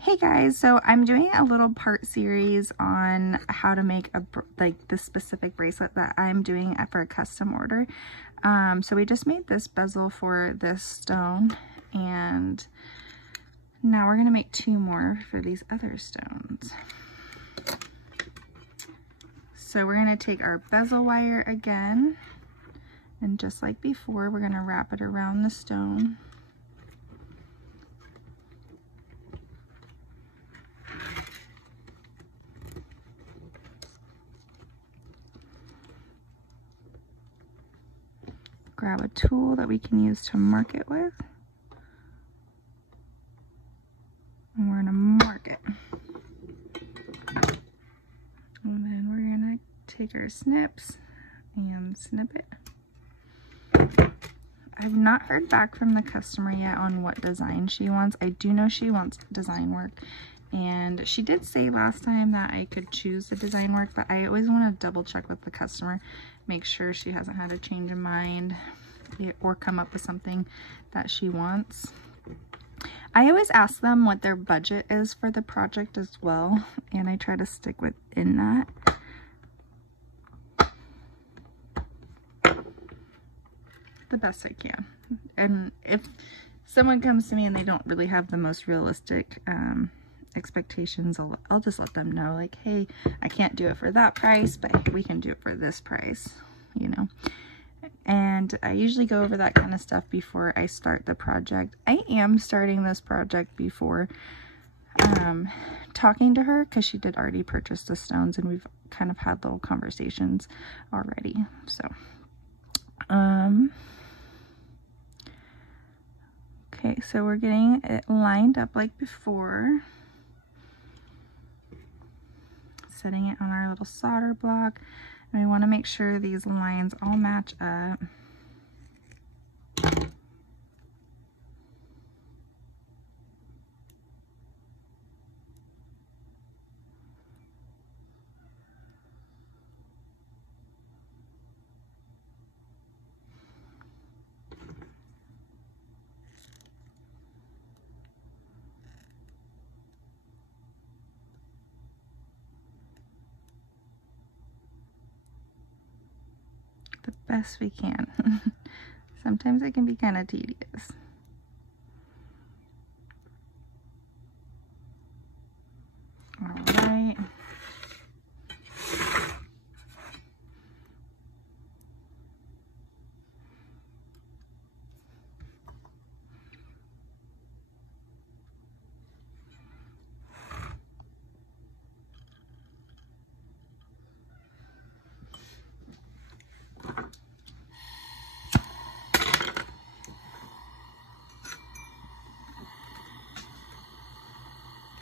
Hey guys, so I'm doing a little part series on how to make this specific bracelet that I'm doing for a custom order. So we just made this bezel for this stone, and now we're gonna make two more for these other stones. So we're gonna take our bezel wire again, and just like before, we're gonna wrap it around the stone. Grab a tool that we can use to mark it with, and we're gonna mark it. And then we're gonna take our snips and snip it. I've not heard back from the customer yet on what design she wants. I do know she wants design work, and she did say last time that I could choose the design work, but I always want to double check with the customer, make sure she hasn't had a change of mind or come up with something that she wants. I always ask them what their budget is for the project as well, and I try to stick within that. The best I can. And if someone comes to me and they don't really have the most realistic expectations, I'll just let them know, like, hey, I can't do it for that price, but we can do it for this price, you know. And I usually go over that kind of stuff before I start the project. I am starting this project before talking to her, because she did already purchase the stones, and we've kind of had little conversations already. So okay, so we're getting it lined up like before, setting it on our little solder block, and we want to make sure these lines all match up. The best we can. Sometimes it can be kind of tedious. All right.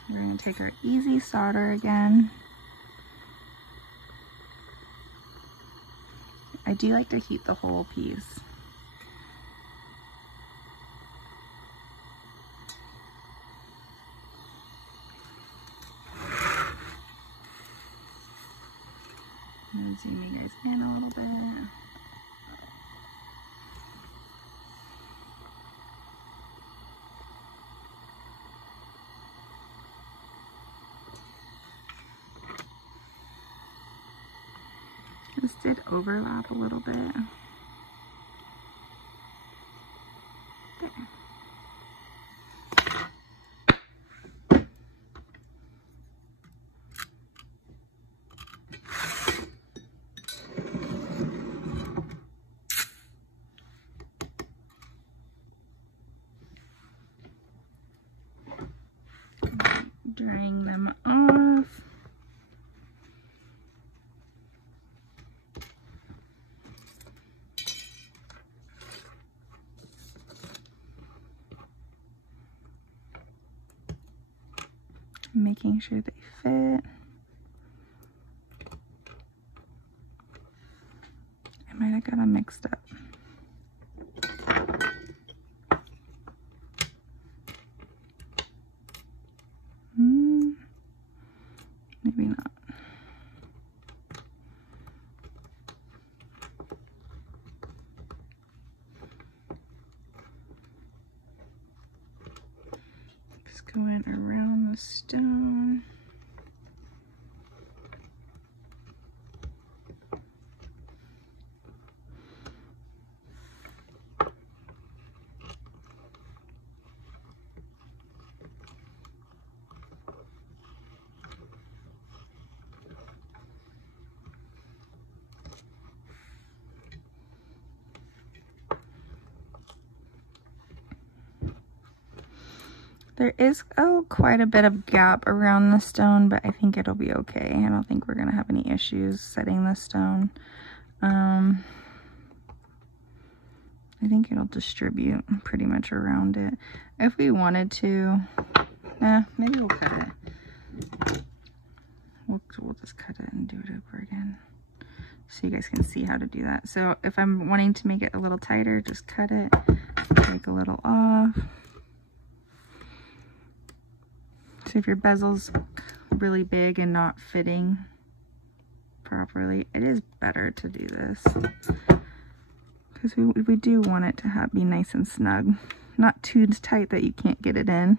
We're going to take our easy solder again. I do like to heat the whole piece. I'm going to zoom you guys in a little bit. This did overlap a little bit. There. Drying them off. Making sure they fit. I might have got them mixed up. Maybe not. Just going around the the stone. There is quite a bit of gap around the stone, but I think it'll be okay. I don't think we're gonna have any issues setting the stone. I think it'll distribute pretty much around it. If we wanted to, maybe we'll cut it. We'll just cut it and do it over again, so you guys can see how to do that. So if I'm wanting to make it a little tighter, just cut it, take a little off. So if your bezel's really big and not fitting properly, it is better to do this, because we do want it to be nice and snug, not too tight that you can't get it in.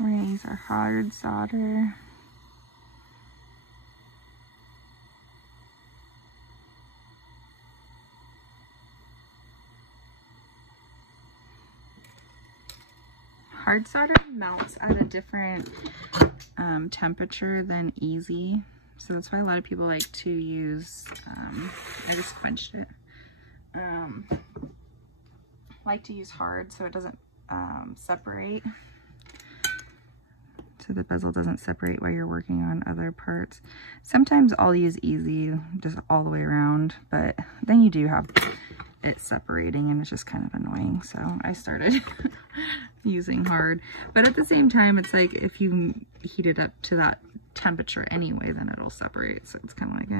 We're gonna use our hard solder. Hard solder melts at a different temperature than easy, so that's why a lot of people like to use, I just quenched it, like to use hard so it doesn't separate, so the bezel doesn't separate while you're working on other parts. Sometimes I'll use easy just all the way around, but then you do have it separating and it's just kind of annoying, so I started using hard. But at the same time, it's like if you heat it up to that temperature anyway, then it'll separate, so it's kind of like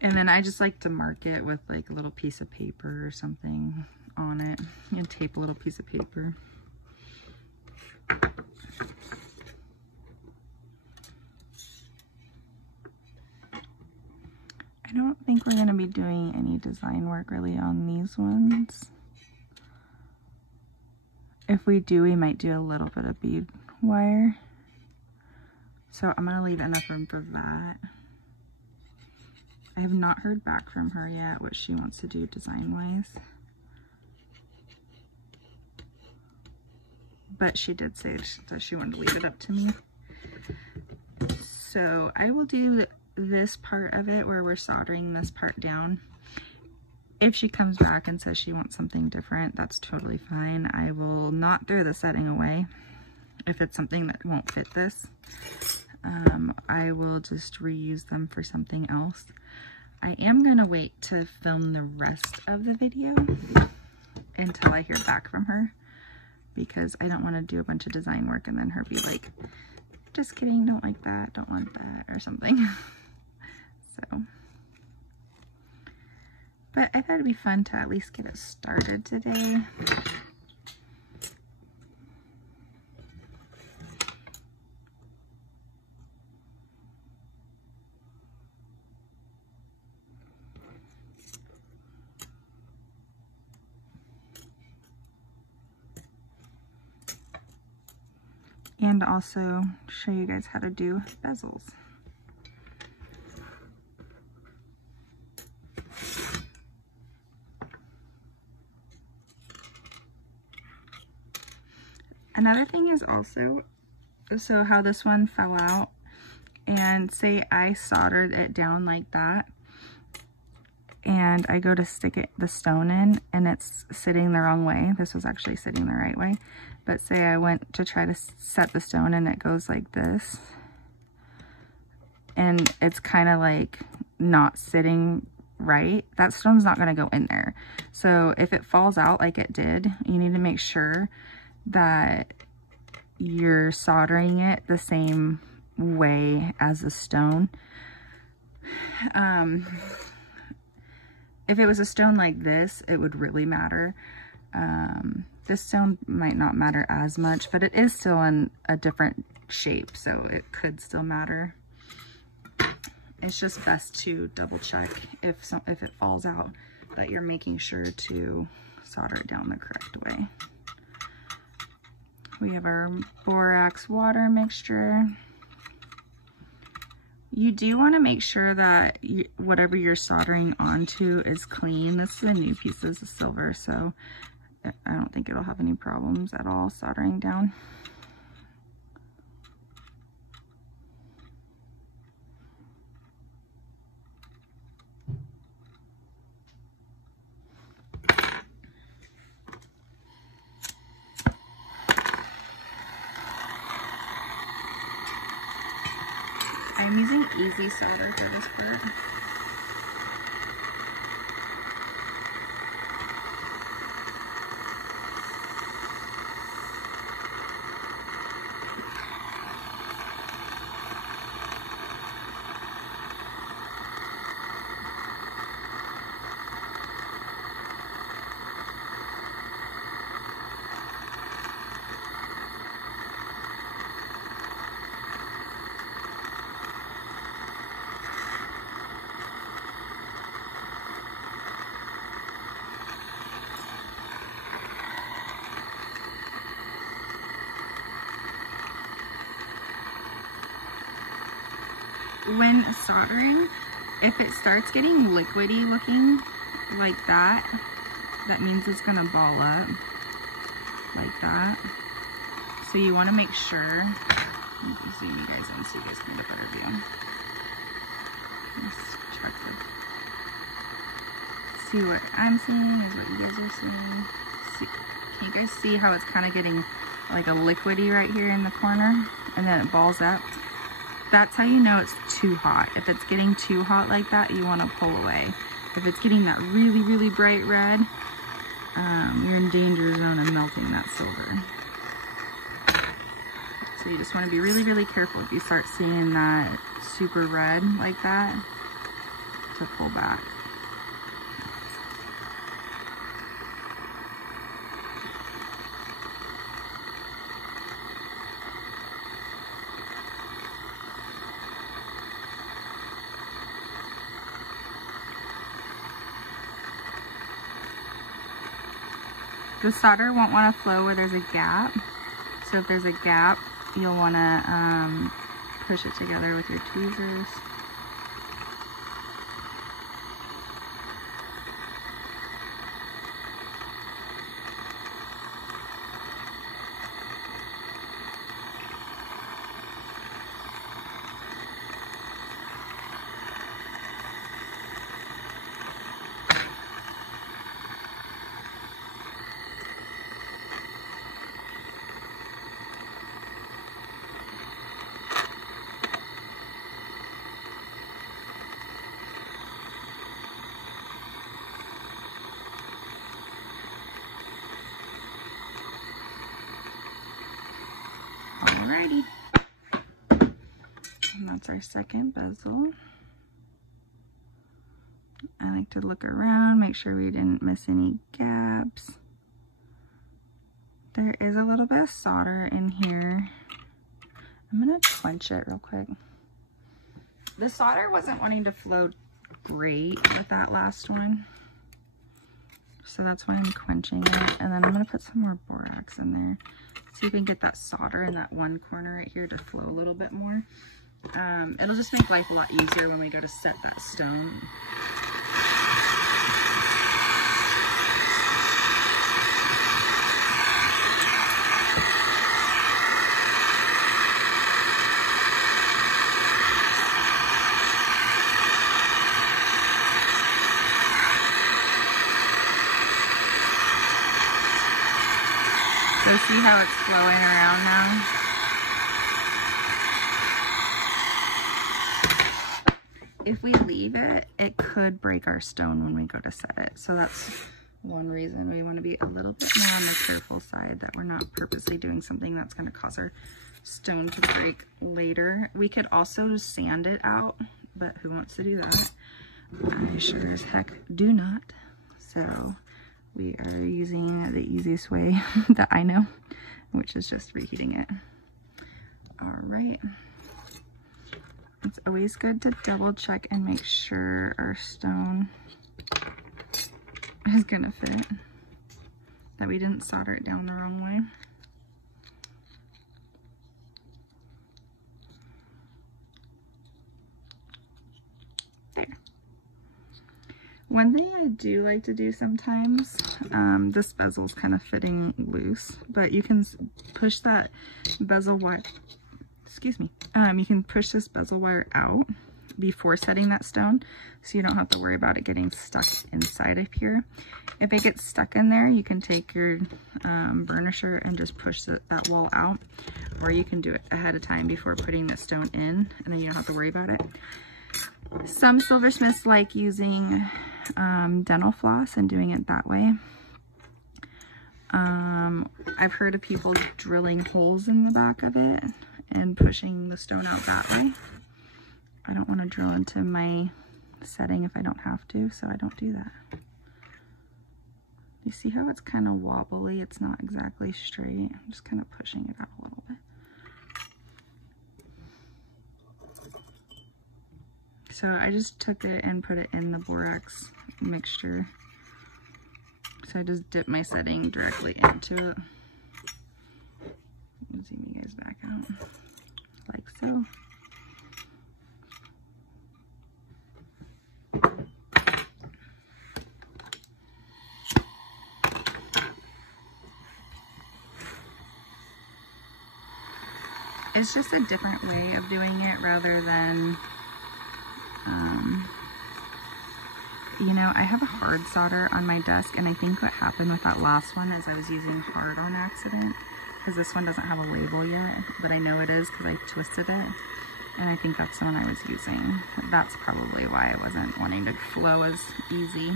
And then I just like to mark it with like a little piece of paper or something on it, and tape a little piece of paper. I don't think we're going to be doing any design work really on these ones. If we do, we might do a little bit of bead wire. So I'm going to leave enough room for that. I have not heard back from her yet what she wants to do design-wise. But she did say that she wanted to leave it up to me. So I will do this part of it where we're soldering this part down. If she comes back and says she wants something different, that's totally fine. I will not throw the setting away. If it's something that won't fit this, I will just reuse them for something else. I am going to wait to film the rest of the video until I hear back from her, because I don't want to do a bunch of design work and then her be like, just kidding, don't like that, don't want that, or something. So, but I thought it'd be fun to at least get it started today. And also show you guys how to do bezels. Another thing is also, so how this one fell out, and say I soldered it down like that, and I go to stick the stone in and it's sitting the wrong way. This was actually sitting the right way. But say I went to try to set the stone and it goes like this. And it's kind of like not sitting right. That stone's not going to go in there. So if it falls out like it did, you need to make sure that you're soldering it the same way as the stone. If it was a stone like this, it would really matter. This stone might not matter as much, but it is still in a different shape, so it could still matter. It's just best to double check if it falls out, that you're making sure to solder it down the correct way. We have our borax water mixture. You do want to make sure that whatever you're soldering onto is clean. This is a new piece of silver, so I don't think it'll have any problems at all soldering down. I'm using easy solder for this part. When soldering, if it starts getting liquidy looking like that, that means it's gonna ball up like that. So you want to make sure, you can zoom you guys in so you guys can get a better view. Let's check see what I'm seeing is what you guys are seeing. Can you guys see how it's kind of getting like a liquidy right here in the corner, and then it balls up? That's how you know it's too hot. If it's getting too hot like that, you want to pull away. If it's getting that really, really bright red, you're in danger zone of melting that silver. So you just want to be really, really careful if you start seeing that super red like that, to pull back. The solder won't want to flow where there's a gap. So if there's a gap, you'll want to push it together with your tweezers. Alrighty, and that's our second bezel. I like to look around, make sure we didn't miss any gaps. There is a little bit of solder in here. I'm gonna quench it real quick. The solder wasn't wanting to flow great with that last one, so that's why I'm quenching it. And then I'm gonna put some more borax in there so you can get that solder in that one corner right here to flow a little bit more. It'll just make life a lot easier when we go to set that stone. how it's flowing around now? If we leave it, it could break our stone when we go to set it. So that's one reason we want to be a little bit more on the careful side, that we're not purposely doing something that's going to cause our stone to break later. We could also sand it out, but who wants to do that? I sure as heck do not. So we are using the easiest way that I know, which is just reheating it. All right. It's always good to double check and make sure our stone is gonna fit, that we didn't solder it down the wrong way. There. One thing I do like to do sometimes, this bezel's kind of fitting loose, but you can push that bezel wire, excuse me, you can push this bezel wire out before setting that stone, so you don't have to worry about it getting stuck inside of here. If it gets stuck in there, you can take your burnisher and just push that wall out, or you can do it ahead of time before putting the stone in, and then you don't have to worry about it. Some silversmiths like using dental floss and doing it that way. I've heard of people drilling holes in the back of it and pushing the stone out that way. I don't want to drill into my setting if I don't have to, so I don't do that. You see how it's kind of wobbly? It's not exactly straight. I'm just kind of pushing it out a little bit. So I just took it and put it in the borax mixture. So I just dip my setting directly into it. Zoom you guys back out, like so. It's just a different way of doing it rather than, you know, I have a hard solder on my desk, and I think what happened with that last one is I was using hard on accident, because this one doesn't have a label yet, but I know it is because I twisted it, and I think that's the one I was using. That's probably why I wasn't wanting to flow as easy.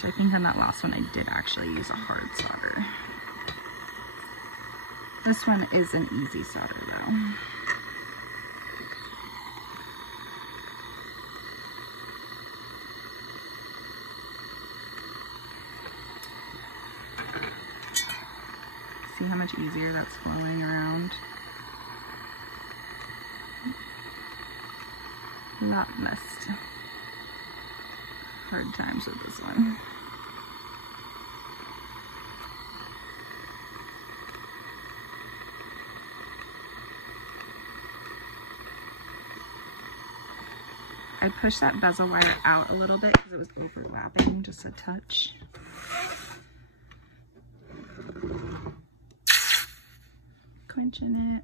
So I think on that last one I did actually use a hard solder. This one is an easy solder though. See how much easier that's flowing around? Not less hard times with this one. I pushed that bezel wire out a little bit because it was overlapping just a touch. Quenching it.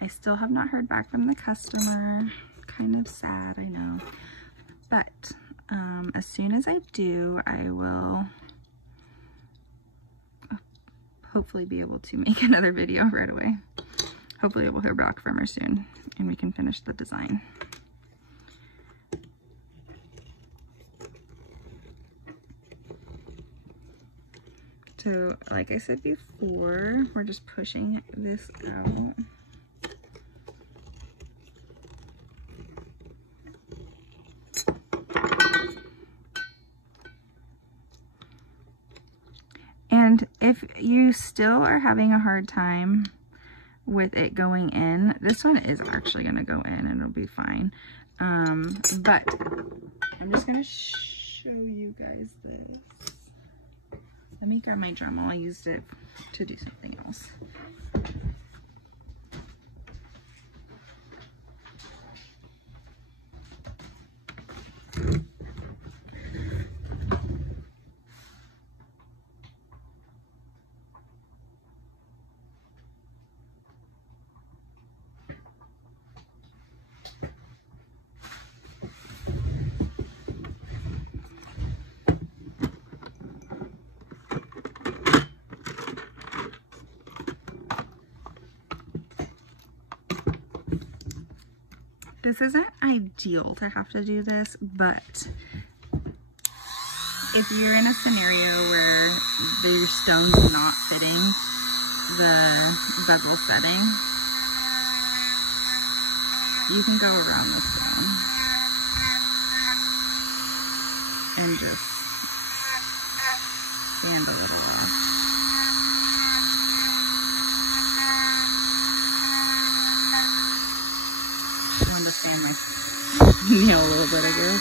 I still have not heard back from the customer. Kind of sad, I know. But as soon as I do, I will hopefully be able to make another video right away. Hopefully we'll hear back from her soon and we can finish the design. So like I said before, we're just pushing this out. And if you still are having a hard time with it going in, this one is actually going to go in and it'll be fine. But I'm just going to show you guys this. Let me grab my Dremel. I used it to do something else. This isn't ideal to have to do this, but if you're in a scenario where your stone's not fitting the bezel setting, you can go around the stone and just stand a little lower. I wanted to stand my nail a little bit, I guess.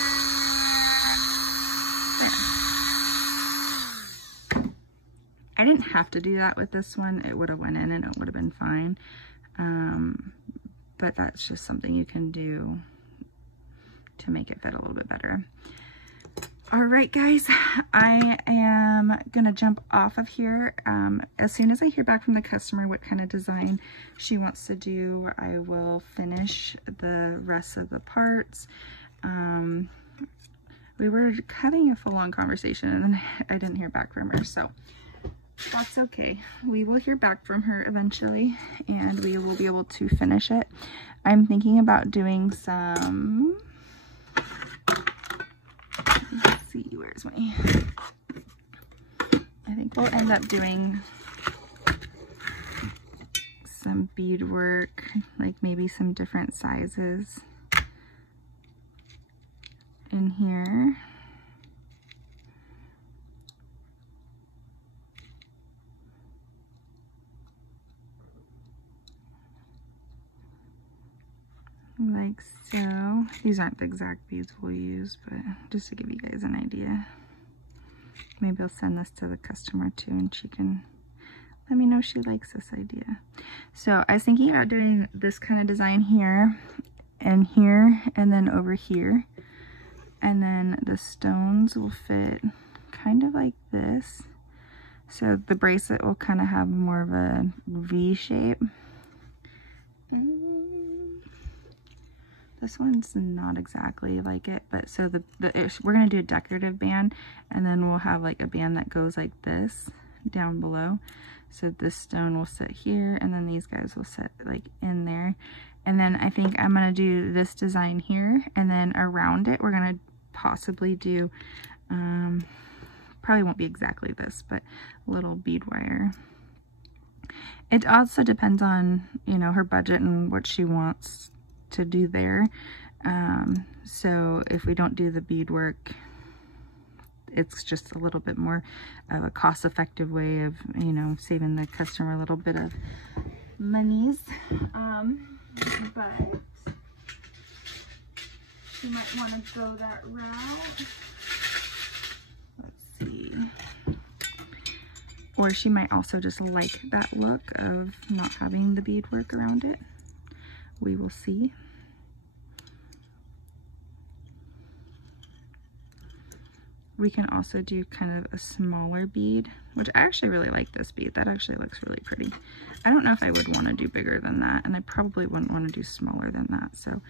I didn't have to do that with this one. It would have went in and it would have been fine. But that's just something you can do to make it fit a little bit better. All right, guys, I am gonna jump off of here. As soon as I hear back from the customer what kind of design she wants to do, I will finish the rest of the parts. We were having a full-on conversation and then I didn't hear back from her, so that's okay. We will hear back from her eventually and we will be able to finish it. I'm thinking about doing some, let's see, where's my, I think we'll end up doing some beadwork, like maybe some different sizes in here. Like so. These aren't the exact beads we'll use, but just to give you guys an idea. Maybe I'll send this to the customer too and she can let me know if she likes this idea. So I was thinking about doing this kind of design here and then over here. And then the stones will fit kind of like this. So the bracelet will kind of have more of a V shape. This one's not exactly like it, but so we're gonna do a decorative band, and then we'll have like a band that goes like this down below. So this stone will sit here, and then these guys will sit like in there. And then I think I'm gonna do this design here, and then around it we're gonna possibly do, probably won't be exactly this, but little bead wire. It also depends on, you know, her budget and what she wants to do there. So if we don't do the beadwork, it's just a little bit more of a cost-effective way of, you know, saving the customer a little bit of monies. But she might want to go that route. Let's see. Or she might also just like that look of not having the beadwork around it. We will see. We can also do kind of a smaller bead, which I actually really like this bead. That actually looks really pretty. I don't know if I would want to do bigger than that, and I probably wouldn't want to do smaller than that. So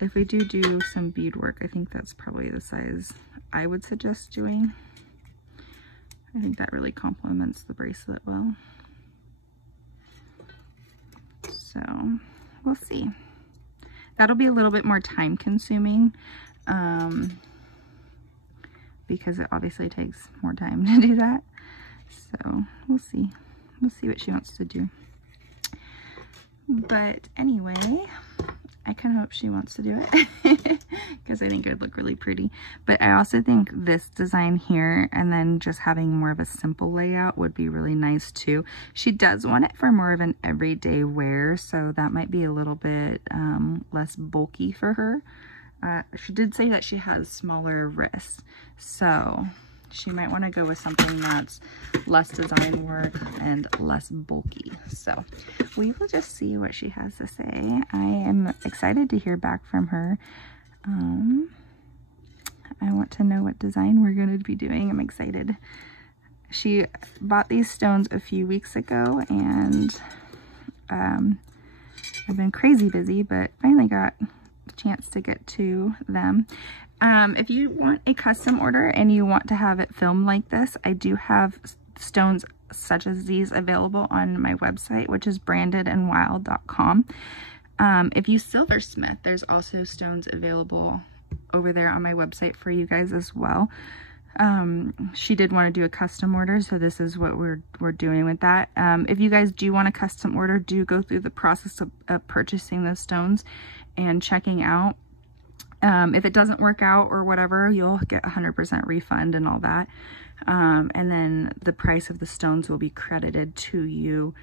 if we do some beadwork, I think that's probably the size I would suggest doing. I think that really complements the bracelet well. So we'll see. That'll be a little bit more time consuming, because it obviously takes more time to do that. So we'll see. We'll see what she wants to do. But anyway, I kind of hope she wants to do it because I think it would look really pretty. But I also think this design here and then just having more of a simple layout would be really nice too. She does want it for more of an everyday wear, so that might be a little bit less bulky for her. She did say that she has smaller wrists, so she might want to go with something that's less design work and less bulky. So we will just see what she has to say. I am excited to hear back from her. I want to know what design we're going to be doing. I'm excited. She bought these stones a few weeks ago, and I've been crazy busy, but finally got a chance to get to them. If you want a custom order and you want to have it filmed like this, I do have stones such as these available on my website, which is brandedandwild.com. If you silversmith, there's also stones available over there on my website for you guys as well. She did want to do a custom order, so this is what we're doing with that. If you guys do want a custom order, do go through the process of purchasing those stones and checking out. If it doesn't work out or whatever, you'll get 100% refund and all that. And then the price of the stones will be credited to you,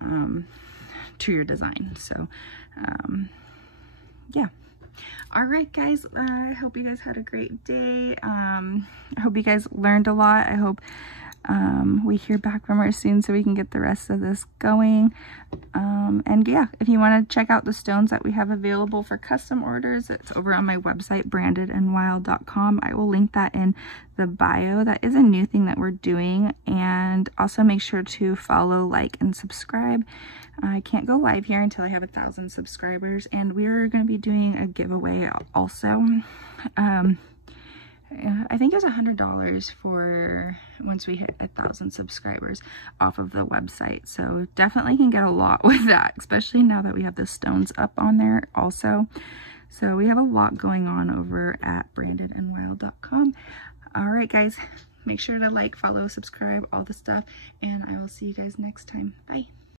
to your design. So, yeah. All right, guys, I hope you guys had a great day. I hope you guys learned a lot. I hope we hear back from her soon so we can get the rest of this going. And yeah, if you want to check out the stones that we have available for custom orders, it's over on my website, brandedandwild.com. I will link that in the bio. That is a new thing that we're doing. And also make sure to follow, like, and subscribe. I can't go live here until I have 1,000 subscribers, and we're going to be doing a giveaway also. I think it was $100 for once we hit 1,000 subscribers off of the website. So definitely can get a lot with that, especially now that we have the stones up on there also. So we have a lot going on over at brandedandwild.com. All right, guys, make sure to like, follow, subscribe, all the stuff, and I will see you guys next time. Bye.